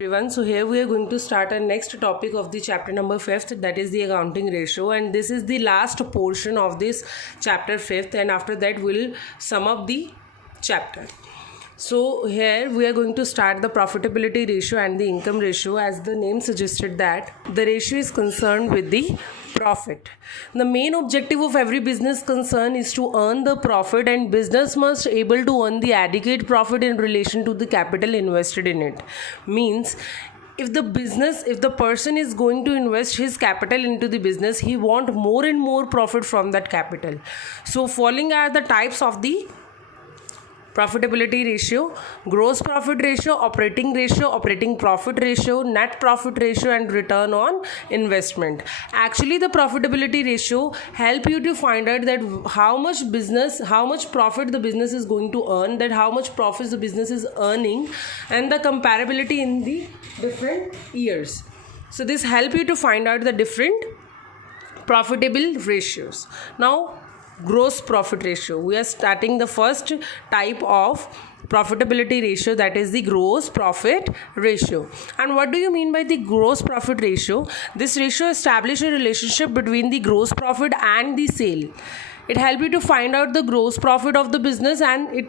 Everyone, so here we are going to start our next topic of the chapter number 5th, that is the accounting ratio, and this is the last portion of this chapter 5th, and after that we'll sum up the chapter. So here we are going to start the profitability ratio and the income ratio. As the name suggested that the ratio is concerned with the profit. The main objective of every business concern is to earn the profit, and business must able to earn the adequate profit in relation to the capital invested in it. Means if the person is going to invest his capital into the business, he want more and more profit from that capital. So following are the types of the profitability ratio: gross profit ratio, operating profit ratio, net profit ratio, and return on investment. Actually, the profitability ratio help you to find out that how much profit the business is going to earn, that how much profit the business is earning, and the comparability in the different years. So this help you to find out the different profitable ratios. Now, gross profit ratio. We are starting the first type of profitability ratio, that is the gross profit ratio. And what do you mean by the gross profit ratio? This ratio establishes a relationship between the gross profit and the sale. It helps you to find out the gross profit of the business, and it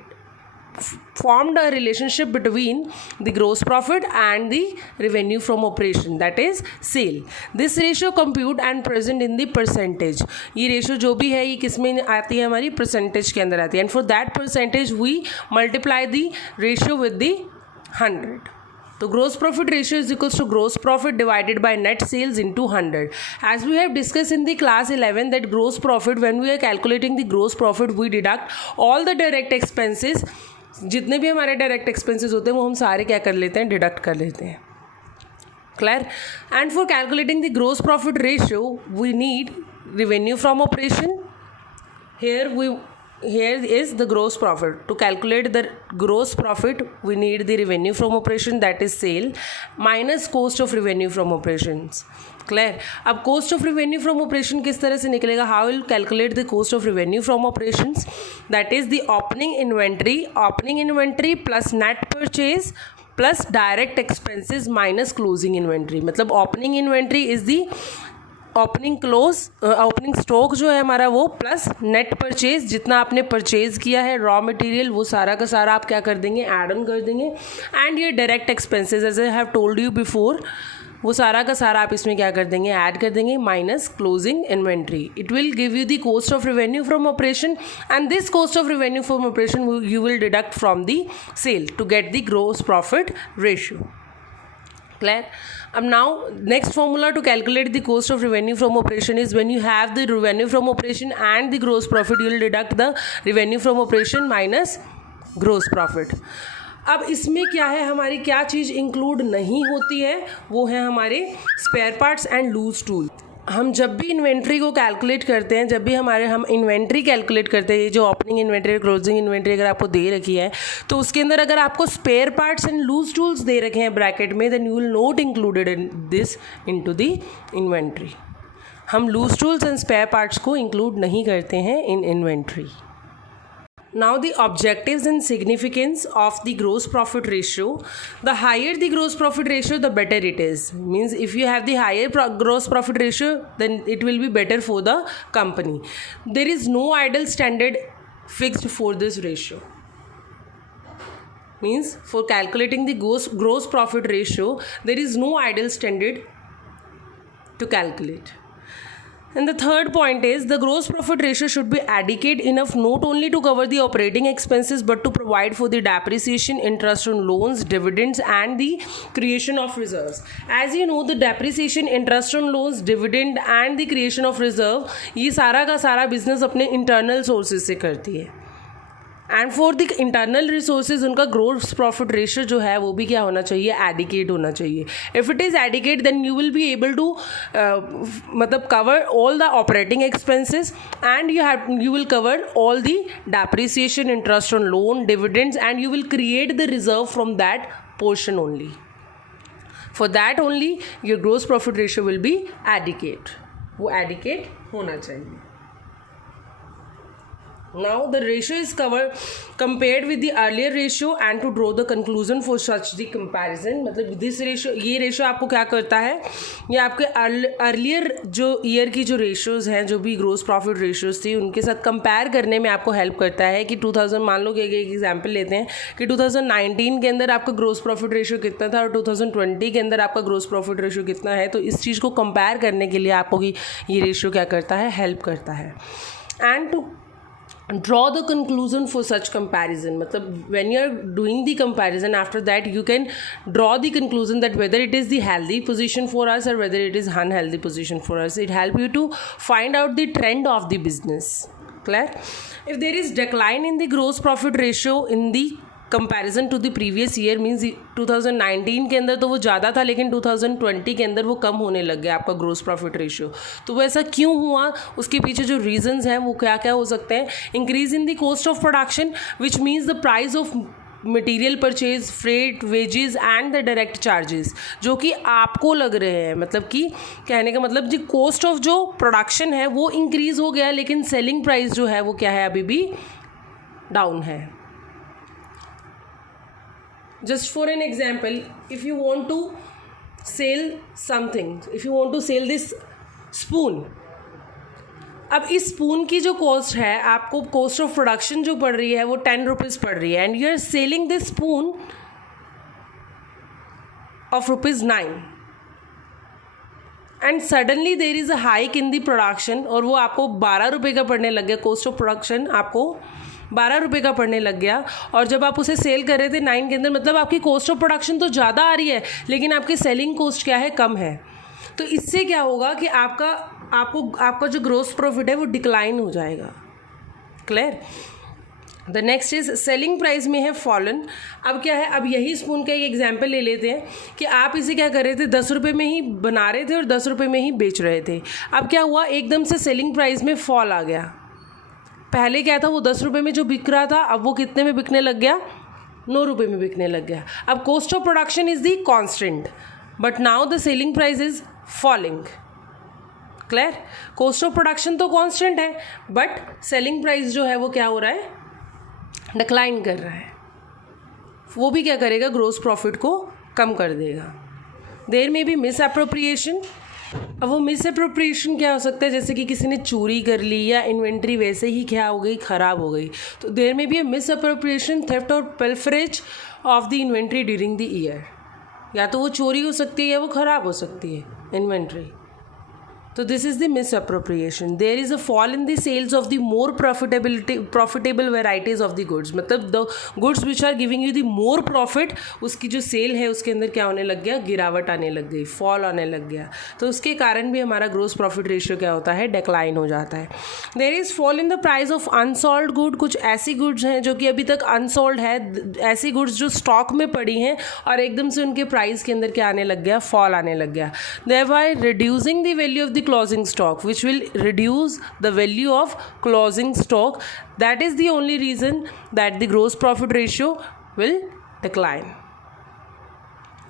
formed a relationship between the gross profit and the revenue from operation, that is sale. This ratio compute and present in the percentage. ये ratio जो भी है ये किस में आती है, हमारी परसेंटेज के अंदर आती है, and for that percentage we multiply the ratio with the 100. So gross profit ratio is equals to gross profit divided by net sales into 100. As we have discussed in the class 11 that gross profit, when we are calculating the gross profit, we deduct all the direct expenses. जितने भी हमारे direct expenses होते हैं वो हम सारे क्या कर लेते हैं, डिडक्ट कर लेते हैं. Clear? And for calculating the gross profit ratio we need revenue from operation. Here is the gross profit. To calculate the gross profit, we need the revenue from operation, that is sale, minus cost of revenue from operations. Clear? अब cost of revenue from operation किस तरह से निकलेगा? How will calculate the cost of revenue from operations? That is the opening inventory plus net purchase plus direct expenses minus closing inventory. मतलब opening inventory is the opening stock जो है हमारा वो, plus net purchase, जितना आपने purchase किया है raw material वो सारा का सारा आप क्या कर देंगे, ऐड ऑन कर देंगे. एंड ये direct expenses as I have told you before, वो सारा का सारा आप इसमें क्या कर देंगे, ऐड कर देंगे, minus closing inventory. It will give you the cost of revenue from operation, and this cost of revenue from operation you will deduct from the sale to get the gross profit ratio. Clear? Now next formula to calculate the cost of revenue from operation is when you have the revenue from operation and the gross profit, you will deduct the revenue from operation minus gross profit. अब इसमें क्या है, हमारी क्या चीज़ include नहीं होती है, वो है हमारे spare parts and loose tool. हम जब भी इन्वेंट्री को कैलकुलेट करते हैं, जब भी हम इन्वेंट्री कैलकुलेट करते हैं, ये जो ओपनिंग इन्वेंट्री क्लोजिंग इन्वेंट्री अगर आपको दे रखी है तो उसके अंदर अगर आपको spare parts and loose tools दे रखे हैं ब्रैकेट में, then you will not included in this into the inventory. हम loose tools and spare parts को इंक्लूड नहीं करते हैं in inventory. Now the objectives and significance of the gross profit ratio. The higher the gross profit ratio, the better it is. Means if you have the higher gross profit ratio, then it will be better for the company. There is no ideal standard fixed for this ratio. Means for calculating the gross profit ratio, there is no ideal standard to calculate. And the third point is the gross profit ratio should be adequate enough not only to cover the operating expenses but to provide for the depreciation, interest on loans, dividends, and the creation of reserves. As you know, the depreciation, interest on loans, dividend, and the creation of reserve, ये सारा का सारा business अपने internal sources से करती है. And for the internal resources उनका gross profit ratio जो है वो भी क्या होना चाहिए, एडिकेट होना चाहिए. If it is adequate then you will be able to मतलब cover all the operating expenses, and you will cover all the depreciation, interest on loan, dividends, and you will create the reserve from that portion only. For that only your gross profit ratio will be adequate. वो adequate होना चाहिए. Now the ratio is compared with the earlier ratio and to draw the conclusion for such the comparison. मतलब this ratio, ये ratio आपको क्या करता है, ये आपके अर्लियर जो ईयर की जो रेशियोज हैं, जो भी ग्रोस प्रॉफिट रेशियोज थी उनके साथ कंपेयर करने में आपको हेल्प करता है कि 2000 मान लो कि एक एग्जाम्पल लेते हैं कि 2019 के अंदर आपका ग्रोस प्रॉफिट रेशियो कितना था और 2020 के अंदर आपका ग्रोस प्रॉफिट रेशियो कितना है, तो इस चीज़ को कंपेयर करने के लिए आपको ये रेशियो क्या करता है, हेल्प करता है. And to draw the conclusion for such comparison, मतलब when you are doing the comparison, after that you can draw the conclusion that whether it is the healthy position for us or whether it is unhealthy position for us. It help you to find out the trend of the business. Clear? If there is decline in the gross profit ratio in the comparison to the previous year, means 2019 के अंदर तो वो ज़्यादा था लेकिन 2020 के अंदर वो कम होने लग गया आपका ग्रोस प्रॉफिट रेशियो. तो वो ऐसा क्यों हुआ, उसके पीछे जो रीजंस हैं वो क्या क्या हो सकते हैं. Increase in the cost of production which means the price of material purchase, freight, wages and the direct charges, जो कि आपको लग रहे हैं, मतलब कि कहने का मतलब जो कॉस्ट ऑफ जो प्रोडक्शन है वो इंक्रीज़ हो गया लेकिन सेलिंग प्राइस जो है वो क्या है, अभी भी डाउन है. Just for an example, if you want to sell something, if you want to sell this spoon, अब इस स्पून की जो कॉस्ट है, आपको कॉस्ट ऑफ प्रोडक्शन जो पड़ रही है वो 10 रुपीज़ पड़ रही है, and you are selling this spoon of ₹9, and suddenly there is a hike in the production और वो आपको 12 रुपये का पड़ने लग गया. कॉस्ट ऑफ प्रोडक्शन आपको 12 रुपये का पड़ने लग गया और जब आप उसे सेल कर रहे थे 9 के अंदर, मतलब आपकी कॉस्ट ऑफ प्रोडक्शन तो ज़्यादा आ रही है लेकिन आपकी सेलिंग कॉस्ट क्या है, कम है. तो इससे क्या होगा कि आपका जो ग्रोस प्रॉफिट है वो डिक्लाइन हो जाएगा. Clear? The next is selling price में है फॉलन. अब क्या है, अब यही स्पून का एक एग्जाम्पल ले लेते हैं कि आप इसे क्या कर रहे थे, 10 रुपये में ही बना रहे थे और 10 रुपये में ही बेच रहे थे. अब क्या हुआ, एकदम से सेलिंग प्राइस में फॉल आ गया. पहले क्या था, वो 10 रुपये में जो बिक रहा था अब वो कितने में बिकने लग गया, 9 रुपये में बिकने लग गया. अब cost of production is the constant but now the selling price is falling. Clear? Cost of production तो कांस्टेंट है बट सेलिंग प्राइस जो है वो क्या हो रहा है, डिक्लाइन कर रहा है. वो भी क्या करेगा, ग्रोस प्रॉफिट को कम कर देगा. देयर में भी मिस एप्रोप्रिएशन. अब वो मिस एप्रोप्रिएशन क्या हो सकता है, जैसे कि किसी ने चोरी कर ली या इन्वेंट्री वैसे ही क्या हो गई, ख़राब हो गई. तो देयर में भी अ मिस एप्रोप्रिएशन, थेफ्ट और pilferage of the inventory during the year. या तो वो चोरी हो सकती है या वो ख़राब हो सकती है इन्वेंट्री. तो this is the misappropriation. There is a fall in the sales of the more profitable varieties of the goods. मतलब the goods which are giving you the more profit, उसकी जो सेल है उसके अंदर क्या होने लग गया, गिरावट आने लग गई, फॉल आने लग गया. तो उसके कारण भी हमारा ग्रोस प्रॉफिट रेशियो क्या होता है, डिक्लाइन हो जाता है. There is fall in the price of unsold good. कुछ ऐसी गुड्स हैं जो कि अभी तक अनसोल्ड है, ऐसी गुड्स जो स्टॉक में पड़ी हैं और एकदम से उनके प्राइस के अंदर क्या आने लग गया, फॉल आने लग गया. Thereby reducing the value of the closing stock, which will reduce the value of closing stock. That is the only reason that the gross profit ratio will decline.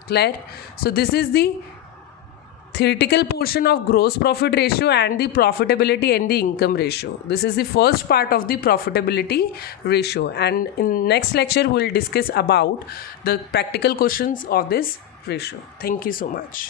Clear? So this is the theoretical portion of gross profit ratio and the profitability and the income ratio. This is the first part of the profitability ratio, and in next lecture we will discuss about the practical questions of this ratio. Thank you so much.